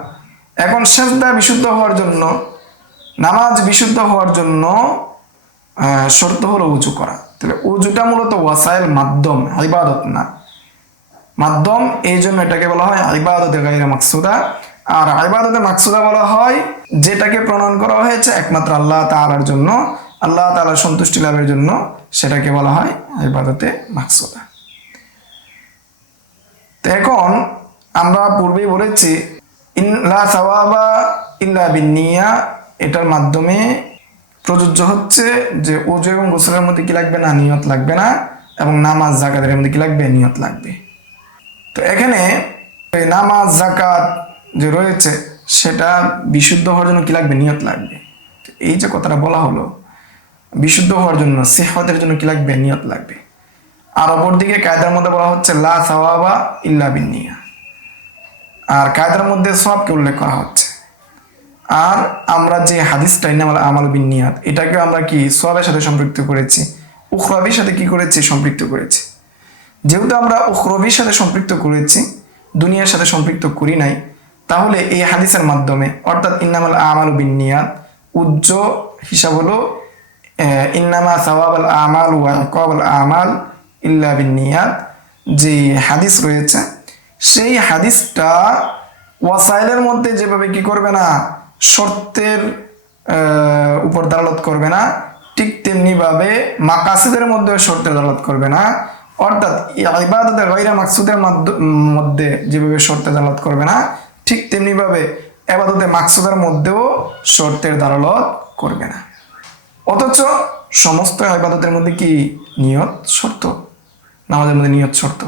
এখন সেজদা বিশুদ্ধ হওয়ার জন্য, নামাজ বিশুদ্ধ হওয়ার জন্য শর্ত হলো উযু করা, তাহলে উযুটা মূলত ওয়াসাইল, মাধ্যম, ইবাদত না, মাধ্যম, এই জন্য এটাকে বলা হয় ইবাদতে গায়রে মাকসুদা। আর ইবাদতে মাকসুদা বলা হয় যেটাকে প্রণয়ন করা হয়েছে একমাত্র আল্লাহ তাআলার জন্য, আল্লাহ তাআলার সন্তুষ্টি লাভের জন্য, সেটাকে বলা হয় ইবাদতে মাকসুদা। তো এখন আমরা পূর্বেই বলেছি লা সাওয়াবা ইল্লা বিন্নিয়া, এটার মাধ্যমে প্রযোজ্য হচ্ছে যে ওযু এবং গোসলের মধ্যে কি লাগবে না, নিয়ত লাগবে না, এবং নামাজ যাকাতের মধ্যে কি লাগবে, নিয়ত লাগবে। তো এখানে নামাজ যাকাত যে রয়েছে সেটা বিশুদ্ধ হওয়ার জন্য কি লাগবে, নিয়ত লাগবে। এই যে কথাটা বলা হলো, বিশুদ্ধ হওয়ার জন্য, সিহহতের জন্য কি লাগবে, নিয়ত লাগবে। আর অপরদিকে কায়দার মধ্যে বলা হচ্ছে লা সাওয়াবা ইল্লা বিন্নিয়া, আর কায়দার মধ্যে সওয়াবকে উল্লেখ করা হচ্ছে। আর আমরা যে হাদিসটা ইন্নামাল আমালু বিন্নিয়াত, এটাকে আমরা কি সওয়াবের সাথে সম্পৃক্ত করেছি, উখরাবির সাথে কি করেছি, সম্পৃক্ত করেছি। যেহেতু আমরা উখরাবির সাথে সম্পৃক্ত করেছি, দুনিয়ার সাথে সম্পৃক্ত করি নাই, তাহলে এই হাদিসের মাধ্যমে, অর্থাৎ ইন্নামাল আমালু বিন্নিয়াত, উজ্জ হিসাব হলো ইন্নামা সাওয়াবাল আমাল ওয়া ইকাবাল আমাল ইল্লা বিন্নিয়াত, যে হাদিস রয়েছে সেই হাদিসটা ওয়াসাইলের মধ্যে যেভাবে কি করবে না, শর্তের উপর দালালত করবে না, ঠিক তেমনি ভাবে মাকাসিদের মধ্যে শর্তের দালালত করবে না। অর্থাৎ ইবাদতে গায়রে মাকসুদের মধ্যে যেভাবে শর্তের দালালত করবে না, ঠিক তেমনি ভাবে ইবাদতে মাকসুদের মধ্যেও শর্তের দালালত করবে না। অথচ সমস্ত ইবাদতের মধ্যে কি নিয়ত শর্ত, নামাজের মধ্যে নিয়ত শর্ত।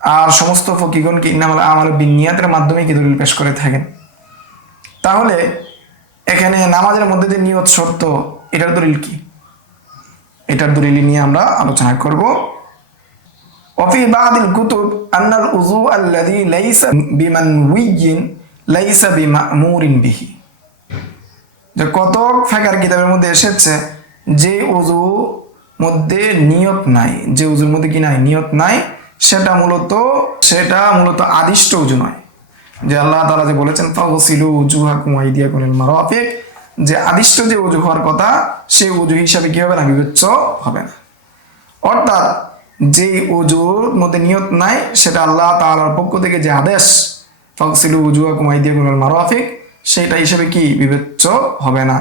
আর সমস্ত ফকিগণ কি ইন্নামাল আমালু বিন্নিয়াতের মাধ্যমে কি দলিল পেশ করে থাকেন। তাহলে এখানে নামাজের মধ্যে যে নিয়ত শর্ত, এটার দলিল কি? এটার দলিল নিয়ে আমরা আলোচনা করব। ওয়াফি বাদিল কুতুব আন্নাল উযু আল্লাযী লাইসা বিমানউইয়িন লাইসা বিমা'মুরিন বিহি। যে কত ফিকহের কিতাবের মধ্যে এসেছে যে ওযু মধ্যে নিয়ত নাই, যে ওযুর মধ্যে কি নাই, নিয়ত নাই, সেটা মূলত আদিষ্ট ওযু নয়। যে আল্লাহ তাআলা যে বলেছেন ফাগসিলু উজুহাকুম ওয়া আইদিয়াকুম ইলাল মারাফিক, যে আদিষ্ট যে ওযু হওয়ার কথা, সেই ওযু হিসাবে কি হবে না, বিবেচ্য হবে না। অর্থাৎ যে ওযুর মধ্যে নিয়ত নাই, সেটা আল্লাহ তাআলার পক্ষ থেকে যে আদেশ ফাগসিলু উজুহাকুম ওয়া আইদিয়াকুম ইলাল মারাফিক, সেটা হিসাবে কি বিবেচ্য হবে না,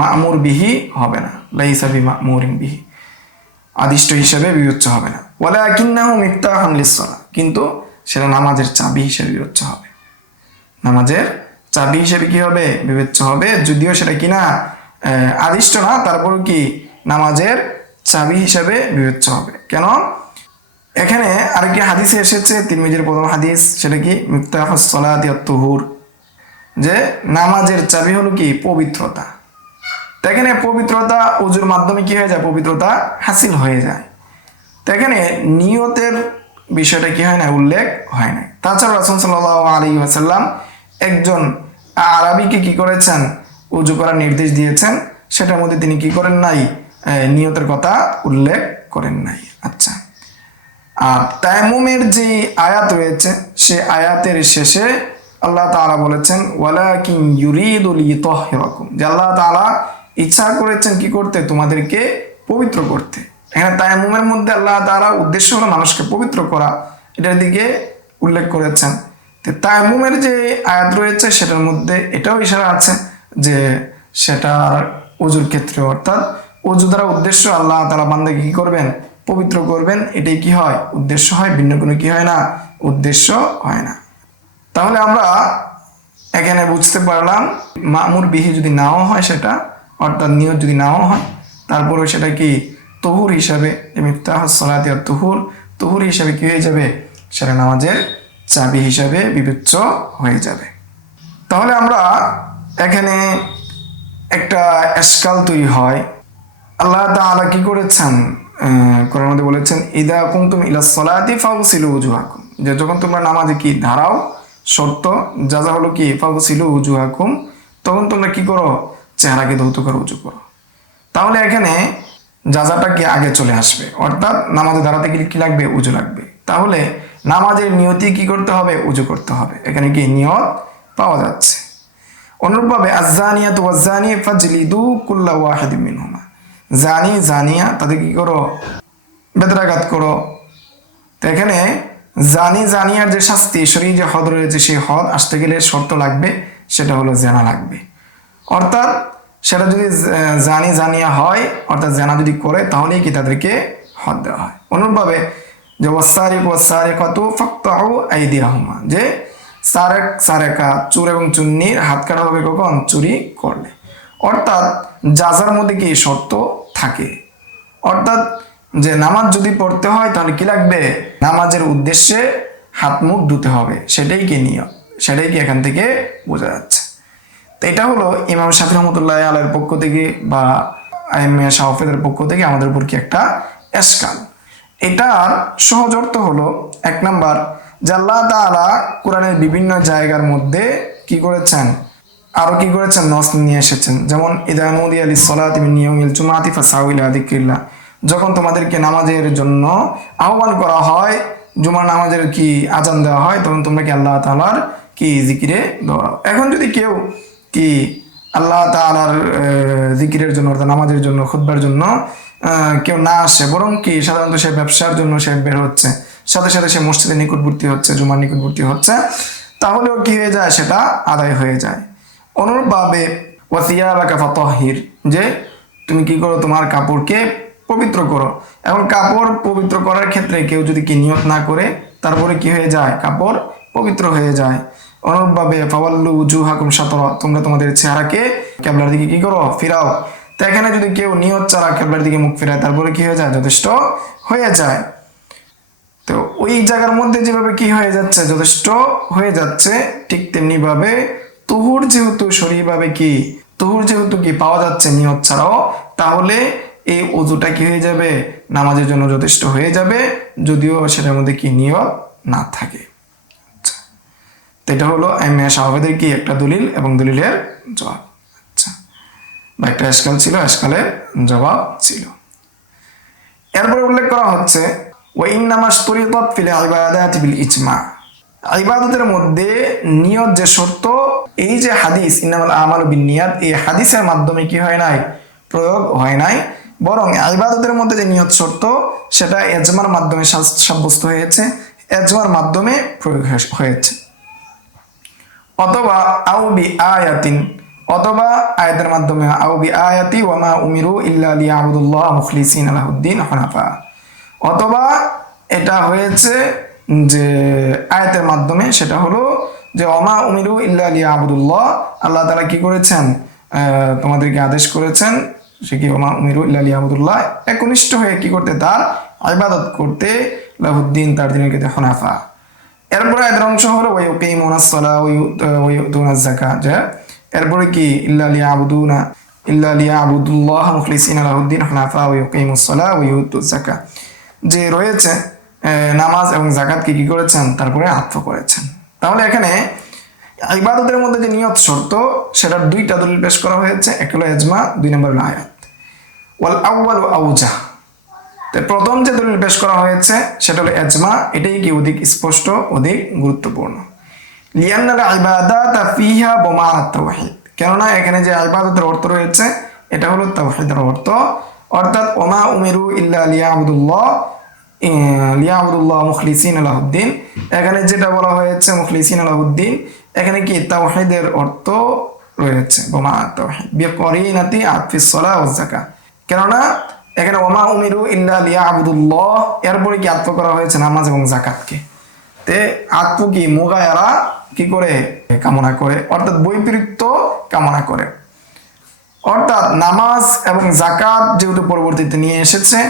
মা'মুর বিহি হবে না, লাইসা বিমা'মুরিন বিহি, আদিষ্ট হিসাবে বিবেচ্য হবে না। ওয়ালাকিন্নাহু মিফতাহুন লিস-সালাহ, কিন্তু সেটা নামাজের চাবি হিসেবে বিবেচ্য হবে, নামাজের চাবি হিসেবে কি হবে, বিবেচ্য হবে। যদিও সেটা কিনা আদিষ্ট না, তারপর কি নামাজের চাবি হিসেবে বিবেচ্য হবে। কেন? এখানে আরেকটি হাদিসে এসেছে, তিরমিজির প্রথম হাদিস, সেটা কি মিফতাহুস সালাতি আত-তুহুর, যে নামাজের চাবি হলো কি পবিত্রতা। তো এখানে পবিত্রতা ওযুর মাধ্যমে কি হয়ে যায়, পবিত্রতা হাসিল হয়ে যায়। তো এখানে নিয়তের বিষয়টা কি হয় না, উল্লেখ হয় না। তাছাড়া রাসূল সাল্লাল্লাহু আলাইহি ওয়াসাল্লাম একজন আরবিকে কি করেছেন, ওযু করার নির্দেশ দিয়েছেন, সেটার মধ্যে তিনি কি করেন নাই, নিয়তের কথা উল্লেখ করেন নাই। আচ্ছা, আর তায়াম্মুমের যে আয়াত রয়েছে, সেই আয়াতের শেষে আল্লাহ তাআলা বলেছেন ওয়ালাকিন ইউরিদু লিইতাহহিরাকুম, যে আল্লাহ তাআলা ইচ্ছা করেছেন কি করতে, তোমাদেরকে পবিত্র করতে। এখানে তায়াম্মুমের মধ্যে আল্লাহ তাআলা উদ্দেশ্য হলো মানুষকে পবিত্র করা, এটার দিকে উল্লেখ করেছেন। তো তায়াম্মুমের যে আয়াত রয়েছে, সেটার মধ্যে এটাও ইশারা আছে যে সেটার ওযুর ক্ষেত্রে, অর্থাৎ ওযু দ্বারা উদ্দেশ্য আল্লাহ তাআলা বান্দাকে কি করবেন, পবিত্র করবেন, এটাই কি হয়, উদ্দেশ্য হয়, ভিন্ন কোনো কি হয় না, উদ্দেশ্য হয় না। তাহলে আমরা এখানে বুঝতে পারলাম মা'মুর বিহি যদি নাও হয় সেটা, অর্থাৎ নিয়ত যদি নাও হয়, তারপরে সেটা কি তুহুর হিসাবে, মিফতাহুস সালাতি আত-তুহুর, তুহুর হিসাবে কি হয়ে যাবে, সেটা নামাজের চাবি হিসাবে বিবেচ্য হয়ে যাবে। তাহলে আমরা এখানে একটা এশকাল তৈরি হয়। আল্লাহ তাআলা কি করেছেন, কোরআনের মধ্যে বলেছেন ইদা কুনতুম ইলাস সালাতি ফাগসিলু উজুহাকুম, যে যখন তোমরা নামাজে কি দাঁড়াও, শর্ত যা হলো কি ফাগসিলু উজুহাকুম, তখন তোমরা কি করো, চেহারাকে ধৌত করে উজু করো। তাহলে এখানে যাজাটা কি আগে চলে আসবে, অর্থাৎ নামাজে দাঁড়াতে গেলে কি লাগবে, উজু লাগবে। তাহলে নামাজের নিয়তি কি করতে হবে, উজু করতে হবে। এখানে কি নিয়ত পাওয়া যাচ্ছে। অনুরূপভাবে আয-যানিয়াতু ওয়াজ-যানি ফাজলিদু কুল্লা ওয়াহিদিন মিনহুমা, জানি জানিয়া তাদের কি করো, বেদরাঘাত করো। তো এখানে জানি জানিয়ার যে শাস্তি, শরীর যে হদ রয়েছে, সেই হদ আসতে গেলে শর্ত লাগবে, সেটা হলো জেনা লাগবে। অর্থাৎ সেটা যদি জানি জানিয়া হয়, অর্থাৎ জেনা যদি করে, তাহলেই কি তাদেরকে হদ দেওয়া হয়। অনুরূপভাবে যে ওয়াস-সারিকু ওয়াস-সারিকাতু ফাকতাউ আইদিয়াহুমা, যে সারেক সারেকা, চোর এবং চুন্নির হাত কাটা হবে কখন, চুরি করলে। অর্থাৎ জাজার মধ্যে কি শর্ত থাকে, অর্থাৎ যে নামাজ যদি পড়তে হয় তাহলে কি লাগবে, নামাজের উদ্দেশ্যে হাত মুখ ধুতে হবে, সেটাই কি নিয়ত, সেটাই কি এখান থেকে বোঝা যাচ্ছে। তো এটা হলো ইমাম শাফিঈ রাহমাতুল্লাহি আলাইহির পক্ষ থেকে বা আইম্মে শাফিঈদের পক্ষ থেকে আমাদের উপর কি একটা এশকাল। এটার সহজ অর্থ হলো, এক নাম্বার, যে আল্লাহ তাআলা কোরআনের বিভিন্ন জায়গার মধ্যে কি করেছেন, আরো কি করেছেন, নস নিয়ে এসেছেন। যেমন ইদা নুদিয়া লিস-সালাতি মিন ইয়াউমিল জুমআতি ফাসাউ ইলা যিকরিল্লাহ, যখন তোমাদেরকে নামাজের জন্য আহ্বান করা হয়, জুমার নামাজের কি আজান দেওয়া হয়, তখন তোমরা কি আল্লাহ তাআলার কি জিকিরে দৌড়াও। এখন যদি কেউ কি আল্লাহ তাআলার জিকিরের জন্য, অর্থাৎ নামাজের জন্য, খুতবার জন্য কেউ না আসে, বরং কি সাধারণত সে ব্যবসার জন্য সে বের হচ্ছে, সাথে সাথে সে মসজিদের নিকটবর্তী হচ্ছে, জুমার নিকটবর্তী হচ্ছে, তাহলেও কি হয়ে যায়, সেটা আদায় হয়ে যায়। অনুরূপভাবে ওয়াসিয়াবাকা ফাতাহির, যে তুমি কি করো, তোমার কাপড়কে পবিত্র করো। এখন কাপড় পবিত্র করার ক্ষেত্রে কেউ যদি কি নিয়ত না করে, তারপরে কি হয়ে যায়, কাপড় পবিত্র হয়ে যায়। অনুরূপভাবে ফাওয়াল্লু উজুহাকুম শাতরা, তোমরা তোমাদের চেহারাকে কিবলার দিকে কি করো, ফিরাও। তো এখানে যদি কেউ নিয়ত ছাড়া কিবলার দিকে মুখ ফেরায়, তারপরে কি হয়ে যায়, যথেষ্ট হয়ে যায়। তো ওই জায়গার মধ্যে যেভাবে কি হয়ে যাচ্ছে, যথেষ্ট হয়ে যাচ্ছে, ঠিক তেমনি ভাবে তুহুর যেহেতু শরীরভাবে কি, তুহুর যেহেতু কি পাওয়া যাচ্ছে নিয়ত ছাড়াও, তাহলে এই ওযুটা কি হয়ে যাবে, নামাজের জন্য যথেষ্ট হয়ে যাবে, যদিও সেটার মধ্যে কি নিয়ত না থাকে। আচ্ছা, তো এটা হলো আইম্মা শাহাবাদের কি একটা দলিল এবং দলিলের জবাব। আচ্ছা, বা একটা এশকাল ছিল, এশকালের জবাব ছিল। এরপরে উল্লেখ করা হচ্ছে ইবাদতের মধ্যে নিয়ত যে শর্ত, এই যে হাদিস ইন্নামাল আমালু বিন্নিয়াত, এই হাদিসের মাধ্যমে কি হয় নাই, প্রয়োগ হয় নাই, বরং ইবাদতের মধ্যে যে নিয়ত শর্ত, সেটা ইজমার মাধ্যমে সাব্যস্ত হয়েছে, ইজমার মাধ্যমে প্রয়োগ হয়েছে। অথবা আও বি আয়াতিন, অথবা আয়াতের মাধ্যমে, আও বি আয়াতি ওয়া মা উমিরু ইল্লা লিয়াবুদুল্লাহ মুখলিসিনা লাহুদ্দিন হুনাফা, অথবা এটা হয়েছে যে আয়াতের মাধ্যমে, সেটা হলো যে ওমা উমিরু ইল্লা লিয়াবুদুল্লাহ, আল্লাহ তাআলা কি করেছেন, তোমাদেরকে আদেশ করেছেন, সে কি ওমা উমিরু ইল্লা লিয়াবুদুল্লাহ, একনিষ্ঠ হয়ে কি করতে, তার ইবাদত করতে, লাহুদ্দিন, তার দিনের ক্ষেত্রে হুনাফা। এরপরে এর অংশ হলো ওয়ায়ুকিমুনাস সালাহ ওয়া ইউতুনাজ যাকাত, যে এরপরে কি ইল্লা লিয়াবুদুল্লাহ মুখলিসিনা লাহুদ্দিন হুনাফা ওয়া ইউকিমুস সালাহ ওয়া ইউতুজ যাকাত, যে রয়েছে নামাজ এবং যাকাতকে কি করেছেন, তারপরে আত্ম করেছেন। তাহলে এখানে ইবাদতের মধ্যে যে নিয়ত শর্ত, সেটার দুইটা দলিল পেশ করা হয়েছে, এক হলো ইজমা, দুই নম্বর হলো আয়াত। ওয়াল আউয়ালু আউজাহ, তো প্রথম যে দলিল পেশ করা হয়েছে সেটা হলো ইজমা, এটাই কি অধিক স্পষ্ট, অধিক গুরুত্বপূর্ণ। লিআন্নাল ইবাদাতা ফিহা বিমা'আত তাওহীদ, কেননা এখানে যে ইবাদতের অর্থ রয়েছে, এটা হলো তাওহীদের অর্থ, অর্থাৎ ওমা উমিরু ইল্লা লিয়াবুদুল্লাহ মুখলিসিনা লাহুদ্দিন, এখানে যেটা বলা হয়েছে মুখলিসিনা লাহুদ্দিন, এখানে কি তাওহীদের অর্থ রয়েছে, বিমা'আত তাওহীদ বিকরিনাতি আতফিস সালাহ ওয়াজ যাকাত, কেননা এখানে ওমা উমিরু ইল্লা লিয়াবুদুল্লাহ, এরপরে কি আত্ম করা হয়েছে নামাজ এবং যাকাতকে। তে আত্ম কি মুগায়ারা কি করে, কামনা করে, অর্থাৎ বৈপরীত্য কামনা করে, অর্থাৎ নামাজ এবং যাকাত যেহেতু পরবর্তীতে নিয়ে এসেছে,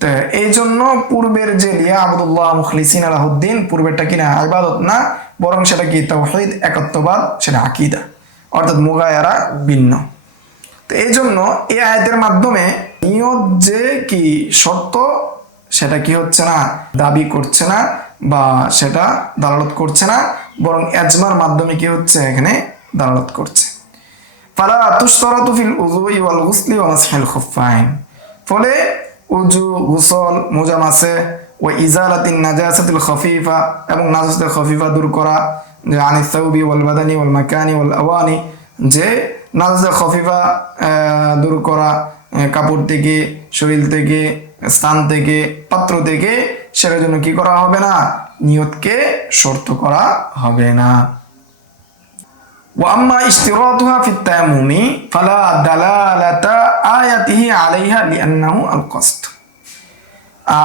তো এই জন্য পূর্বের যে লিয়াবুদুল্লাহ মুখলিসিনা লাহুদ্দিন, পূর্বেরটা কিনা ইবাদত না, বরং সেটা কি তাওহীদ, একত্ববাদ, সেটা আকীদা, অর্থাৎ মুগায়ারা ভিন্ন। তো এই জন্য এই আয়াতের মাধ্যমে নিয়ত যে কি শর্ত, সেটা কি হচ্ছে না, দাবি করছে না, বা সেটা দালালত করছে না, বরং ইজমার মাধ্যমে কি হচ্ছে, এখানে দালালত করছে। ফালা তুশতারাতু ফিল উযুই ওয়াল গুসলি ওয়া মাসহিল খুফাইন, ফলে উযু, গোসল, মোজা মাসে, ওয়া ইজালাতিন নাজাসাতিল খাফিফা, এবং নাজাসাতুল খাফিফা দূর করা, যে আনিস সাউবি ওয়াল বাদানি ওয়াল মাকানি ওয়াল আওয়ানি, যে নাজাসাতুল খাফিফা দূর করা, কাপড় থেকে, শরীর থেকে, স্থান থেকে, পাত্র থেকে, সেটার জন্য কি করা হবে না, নিয়তকে শর্ত করা হবে না। ওয়া আম্মা ইশতিরাতুহা ফিত তায়াম্মুমি ফালা দালালাতা আয়াতিহি আলাইহা লিআন্নাহু আল কসদ।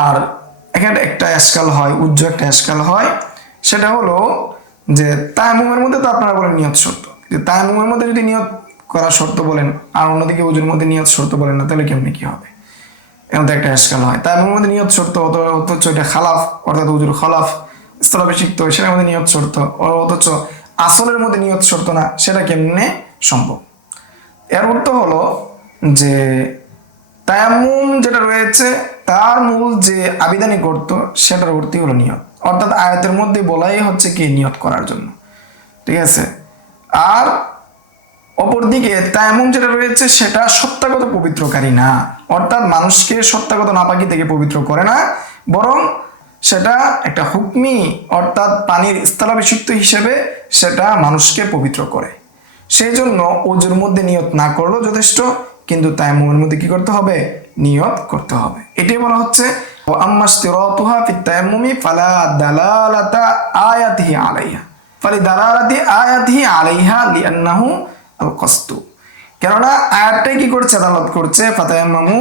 আর এখানে একটা এশকাল হয়, উজ্জ্বল একটা এশকাল হয়, সেটা হলো যে তায়াম্মুমের মধ্যে তো আপনারা বলেন নিয়ত শর্ত, যে তায়াম্মুমের মধ্যে যদি নিয়ত করা শর্ত বলেন, আর অন্যদিকে উজুর মধ্যে নিয়ত শর্ত বলেন না, তাহলে কেমনি কি হবে, এর মধ্যে একটা এশকাল হয়। তায়াম্মুমের মধ্যে নিয়ত শর্ত, অথচ এটা খালাফ, অর্থাৎ উজুর খলাফ, স্থলাভিষিক্ত, সেটার মধ্যে নিয়ত শর্ত, অথচ আসলের মধ্যে নিয়ত শর্ত না, সেটা কেমনে সম্ভব? এর অর্থ হলো যে তায়াম্মুম যেটা রয়েছে, তার মূল যে আবিধানিক অর্থ, সেটার অর্থই হলো নিয়ত, অর্থাৎ আয়াতের মধ্যে বলাই হচ্ছে কি নিয়ত করার জন্য, ঠিক আছে। আর অপরদিকে তায়াম্মুম যেটা রয়েছে, সেটা সত্তাগত পবিত্রকারী না, অর্থাৎ মানুষকে সত্তাগত নাপাকি থেকে পবিত্র করে না, বরং সেটা একটা হুকমি, অর্থাৎ পানির স্থলাভিষিক্ত হিসেবে সেটা মানুষকে পবিত্র করে। সেই জন্য ওজুর মধ্যে নিয়ত না করলেও যথেষ্ট, কিন্তু তায়াম্মুমের মধ্যে কি করতে হবে, নিয়ত করতে হবে। এটাই বলা হচ্ছে ওয়া আম্মা ইশতিরাতুহা ফিত তায়াম্মুমি ফালা দালালাতা আয়াতিহি আলাইহা, ফালিদালালাতি আয়াতিহি আলাইহা লিআন্নাহু আল কসদু, কেননা আয়াতটাই কি করছে, দালালত করছে ফাতায়াম্মামু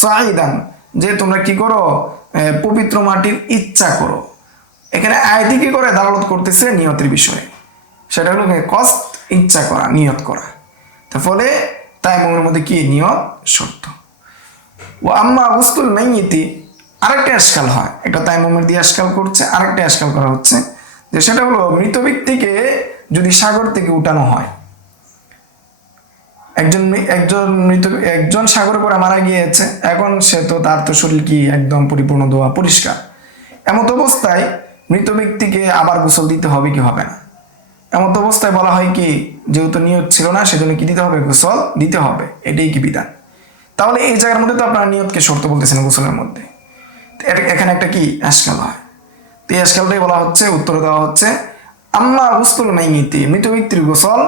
সাঈদান, যে তোমরা কি করো, পবিত্র মাটির ইচ্ছা করো। এখানে আয়াতই কি করে, দালালত করতেছে নিয়তের বিষয়ে, সেটা হলো কসদ, ইচ্ছা করা, নিয়ত করা। তার ফলে তায়াম্মুমের মধ্যে কি, নিয়ত শর্ত। ও আম্মা গুসলুল মাইয়িতি, আরেকটা ইশকাল হয়, একটা তায়াম্মুমের দিয়ে ইশকাল করছে, আরেকটা ইশকাল করা হচ্ছে যে সেটা হলো মৃত ব্যক্তিকে যদি সাগর থেকে উঠানো হয়, একজন সাগরে পড়ে মারা গিয়েছে, এখন সে তো তার তো শরীর কি একদম পরিপূর্ণ ধোয়া পরিষ্কার, এমত অবস্থায় মৃত ব্যক্তিকে আবার গোসল দিতে হবে কি হবে না? এমত অবস্থায় বলা হয় কি, যেহেতু নিয়ত ছিল না সেজন্য কি দিতে হবে, গোসল দিতে হবে, এটাই কি বিধান। তাহলে এই জায়গার মধ্যে তো আপনারা নিয়তকে শর্ত বলতেছেন গোসলের মধ্যে, এখানে একটা কি ইশকাল হয়। তো এই ইশকালটাই বলা হচ্ছে, উত্তর দেওয়া হচ্ছে আম্মা গুসলুল মাইয়িতি, মৃত ব্যক্তির গোসল,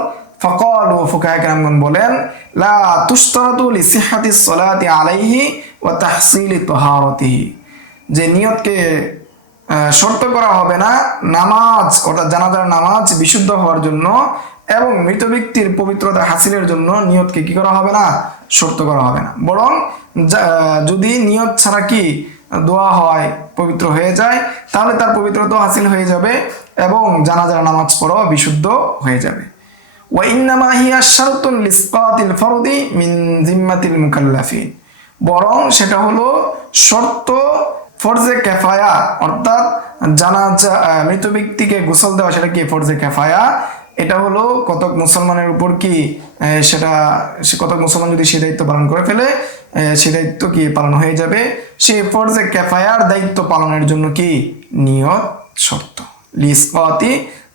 ফাকালু ফুকাহা কেরামগণ বলেন লা তুশতারাতু লিসিহহাতিস সালাতি আলাইহি ওয়া তাহসিলি তাহারাতিহি, যে নিয়তকে শর্ত করা হবে না নামাজ অর্থাৎ জানাজার নামাজ বিশুদ্ধ হওয়ার জন্য এবং মৃত ব্যক্তির পবিত্রতা হাসিলের জন্য নিয়তকে কি করা হবে না, শর্ত করা হবে না। বরং যদি নিয়ত ছাড়া কি দোয়া হয়, পবিত্র হয়ে যায়, তাহলে তার পবিত্রতা হাসিল হয়ে যাবে এবং জানাজার নামাজ পড়াও বিশুদ্ধ হয়ে যাবে। ওয়া ইন্নামা হিয়া শারতুন লিসকাতিল ফরদি মিন জিম্মাতিল মুকাল্লাফিন, বরং সেটা হলো শর্ত ফরজে কেফায়া, অর্থাৎ জানাজা মৃত ব্যক্তিকে গোসল দেওয়া, সেটা কি ফরজে কেফায়া। এটা হলো কতক মুসলমানের উপর কি সেটা, কতক মুসলমান যদি সেই দায়িত্ব পালন করে ফেলে, সেই দায়িত্ব কি পালন হয়ে যাবে। সেই ফরজে কেফায়ার দায়িত্ব পালনের জন্য কি নিয়ত শর্ত। লিসকাতি,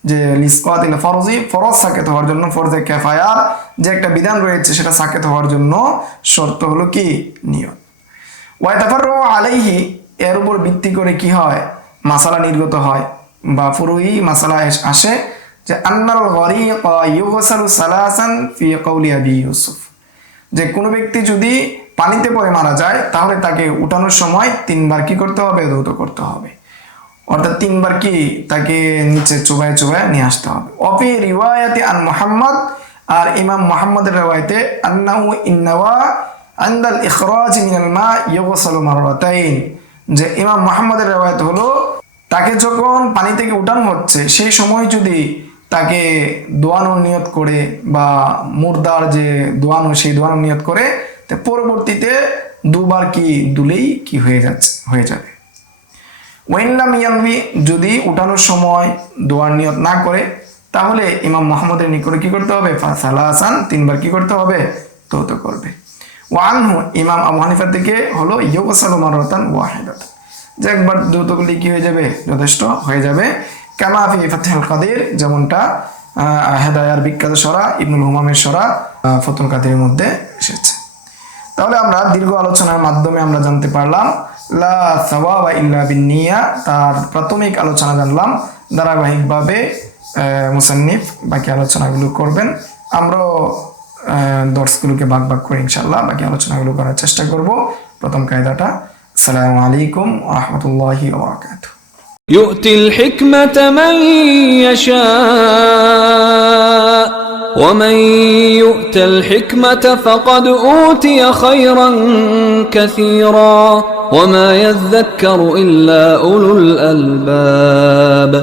যে লিসকাতিল ফরজি, ফরজ সাকেত হওয়ার জন্য, ফরজে কেফায়ার যে একটা বিধান রয়েছে সেটা সাকেত হওয়ার জন্য শর্ত হলো কি নিয়ত। ওয়া তাফাররু আলাইহি, এর উপর ভিত্তি করে কি হয়, মাসালা নির্গত হয় বা ফুরুই মাসালা আসে, যে আন্নাল গরিক ইউগসালু সালাসান ফি কওলি আবি ইউসুফ, যে কোনো ব্যক্তি যদি পানিতে পড়ে মারা যায় তাহলে তাকে উঠানোর সময় 3 বার কি করতে হবে, ধৌত করতে হবে, অর্থাৎ 3 বার কি তাকে নিচে চুবায় চুবায় নিয়ে আসতে হবে। অফি রিওয়ায়াতি আন মুহাম্মদ, আর ইমাম মুহাম্মদের riwayate আন্নাহু ইন্নাওয়া আনদাল ইখরাজ মিনাল মা ইউগসালু মাররাতাইন, যে ইমাম মুহাম্মদের riwayat হলো তাকে যখন পানি থেকে উঠানো হচ্ছে সেই সময় যদি তাকে দোয়ানোর নিয়ত করে বা মুর্দার যে দোয়ানো সেই দোয়ানোর নিয়ত করে, তো পরবর্তীতে 2 বার কি দুলেই কি হয়ে যাবে। ওয়াইনলাম ইয়ানবি, যদি উঠানোর সময় দোয়ার নিয়ত না করে তাহলে ইমাম মুহাম্মদের নিকটে কি করতে হবে, ফাসালাসান 3 বার কি করতে হবে, ধৌত করবে। ওয়ানহু, ইমাম আবু হানিফার থেকে হলো ইউগসালু মাররাতান ওয়াহিদাতান, যে একবার ধৌত করলে কি হয়ে যাবে, যথেষ্ট হয়ে যাবে। কামা ফি ফাতহুল কাদির, যেমনটা হেদায়ার বিখ্যাত সূরা ইবনুল হুমামের সূরা ফাতহুল কাদিরের মধ্যে এসেছে। তাহলে আমরা দীর্ঘ আলোচনার মাধ্যমে আমরা জানতে পারলাম লা সাওয়াবা ইল্লা বিন্নিয়া, তার প্রাথমিক আলোচনা জানলাম। ধারাবাহিকভাবে মুসান্নিফ বাকি আলোচনাগুলো করবেন, আমরাও দর্শগুলোকে ভাগ ভাগ করে ইনশাআল্লাহ বাকি আলোচনাগুলো করার চেষ্টা করব। প্রথম কায়দাটা, আসসালামু আলাইকুম ওয়া রাহমাতুল্লাহি ওয়া বারাকাতুহু। يؤتي الحكمة من يشاء ومن يؤت الحكمة فقد أوتي خيرا كثيرا وما يذكر إلا أولو الألباب.